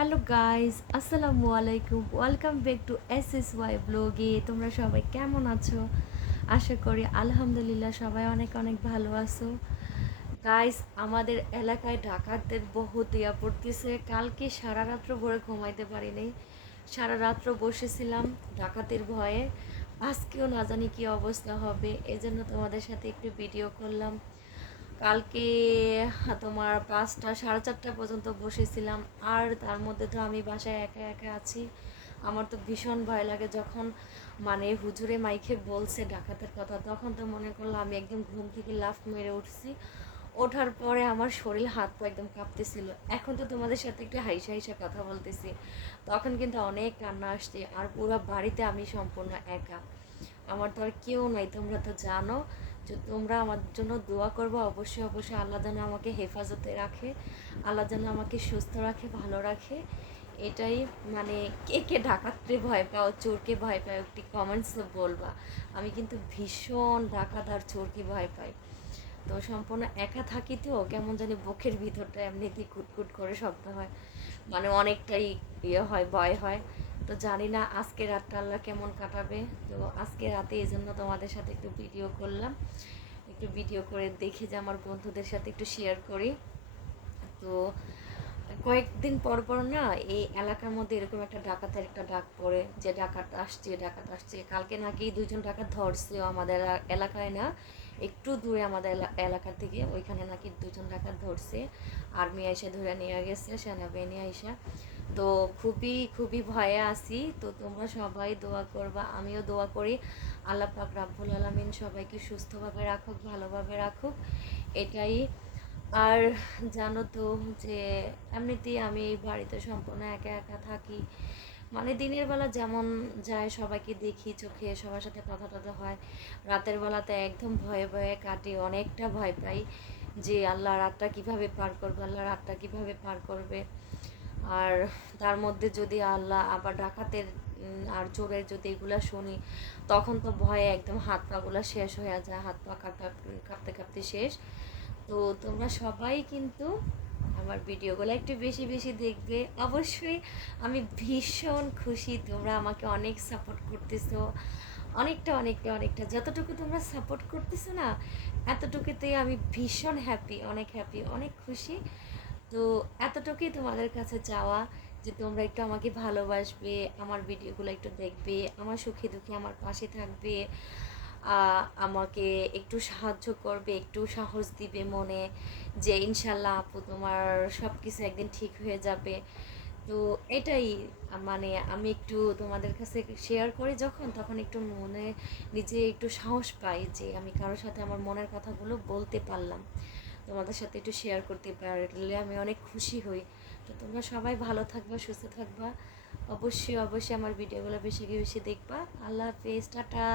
Hello guys, আসসালামু আলাইকুম। Welcome back to S S Y ব্লগে। তোমরা সবাই কেমন আছো? আশা করি আলহামদুলিল্লাহ সবাই অনেক অনেক ভালো আছো। গাইস, আমাদের এলাকায় ডাকাতদের ইয়া পড়তেছে। কালকে সারা রাত্র ভরে ঘুমাইতে পারিনি। সারা রাত্র বসেছিলাম ডাকাতের ভয়ে। আজকেও না জানি কী অবস্থা হবে। এজন্য তোমাদের সাথে একটু ভিডিও করলাম। কালকে তোমার পাঁচটা, সাড়ে চারটা পর্যন্ত বসেছিলাম। আর তার মধ্যে তো আমি বাসায় একা একা আছি। আমার তো ভীষণ ভয় লাগে যখন মানে হুজুরে মাইকে বলছে ডাকাতের কথা, তখন তো মনে করল আমি একদম ঘুম থেকে লাফ মেরে উঠছি। ওঠার পরে আমার শরীর, হাত পা একদম কাঁপতেছিল। এখন তো তোমাদের সাথে একটু হাইসা হাইসা কথা বলতেছি। তখন কিন্তু অনেক কান্না আসছে আর পুরো বাড়িতে আমি সম্পূর্ণ একা। আমার তো আর কেউ নাই, তোমরা তো জানো। তোমরা আমার জন্য দোয়া করব। অবশ্যই অবশ্যই আল্লাহ যেন আমাকে হেফাজতে রাখে। আল্লাহ যেন আমাকে সুস্থ রাখে, ভালো রাখে। এটাই মানে কে কে ডাকাতরে ভয় পাও, চোরকে ভয় পাও, একটি কমেন্টস বলবা। আমি কিন্তু ভীষণ ডাকাত আর চোরকে ভয় পাই। তো সম্পূর্ণ একা থাকি তো, কেমন জানি বুকের ভিতরটা এমনিতেই কুটকুট করে শব্দ হয়। মানে অনেকটাই ইয়ে হয়, ভয় হয়। তো জানি না আজকে রাতটা আল্লাহ কেমন কাটাবে। তো আজকে রাতে এই জন্য তোমাদের সাথে একটু ভিডিও করলাম। একটু ভিডিও করে দেখি যে আমার বন্ধুদের সাথে একটু শেয়ার করি। তো কয়েকদিন পর পর না এই এলাকার মধ্যে এরকম একটা ডাকাতের একটা ডাক পড়ে, যে ডাকাত আসছে ডাকাত আসছে। কালকে নাকি দুজন ডাকাত ধরছেও আমাদের এলা- এলাকায় না, একটু দূরে আমাদের এলা- এলাকা থেকে। ওইখানে নাকি দুজন ডাকাত ধরছে। আর্মি আইসা ধরে নিয়ে গেছে, সেনাবাহিনী আইসা। তো খুবই খুবই ভয়ে আছি। তো তোমরা সবাই দোয়া করবা, আমিও দোয়া করি। আল্লাহ পাক রাব্বুল আলমিন সবাইকে সুস্থভাবে রাখুক, ভালোভাবে রাখুক। এটাই। আর জানো তো যে, এমনিতেই আমি বাড়িতে সম্পূর্ণ একা একা থাকি। মানে দিনের বেলা যেমন যায়, সবাইকে দেখি চোখে, সবার সাথে কথা টথা হয়। রাতের বেলাতে একদম ভয়ে ভয়ে কাটে, অনেকটা ভয় পাই যে, আল্লাহ রাতটা কীভাবে পার করবে, আল্লাহ রাতটা কীভাবে পার করবে। আর তার মধ্যে যদি আল্লাহ আবার ডাকাতের আর চোরের যদি এগুলা শুনি, তখন তো ভয়ে একদম হাত পাগুলো শেষ হয়ে যায়, হাত পা কাঁপতে কাঁপতে শেষ। তো তোমরা সবাই কিন্তু আমার ভিডিওগুলো একটু বেশি বেশি দেখবে। অবশ্যই আমি ভীষণ খুশি, তোমরা আমাকে অনেক সাপোর্ট করতেছো। অনেকটা অনেকটা অনেকটা। যতটুকু তোমরা সাপোর্ট করতেছো না, এতটুকুতেই আমি ভীষণ হ্যাপি অনেক হ্যাপি অনেক খুশি। তো এতটুকুই তোমাদের কাছে চাওয়া যে তোমরা একটু আমাকে ভালোবাসবে, আমার ভিডিওগুলো একটু দেখবে, আমার সুখে দুঃখে আমার পাশে থাকবে আমাকে একটু সাহায্য করবে, একটু সাহস দিবে মনে যে ইনশাল্লাহ আপু তোমার সব কিছু একদিন ঠিক হয়ে যাবে। তো এটাই মানে আমি একটু তোমাদের কাছে শেয়ার করি যখন, তখন একটু মনে নিজে একটু সাহস পাই যে আমি কারোর সাথে আমার মনের কথাগুলো বলতে পারলাম। তোমাদের সাথে একটু শেয়ার করতে পারলে আমি অনেক খুশি হই। তো তোমরা সবাই ভালো থাকবা, সুস্থ থাকবা। অবশ্যই অবশ্যই আমার ভিডিওগুলো বেশি বেশি দেখবা। আল্লাহ হাফেজ, টাটা।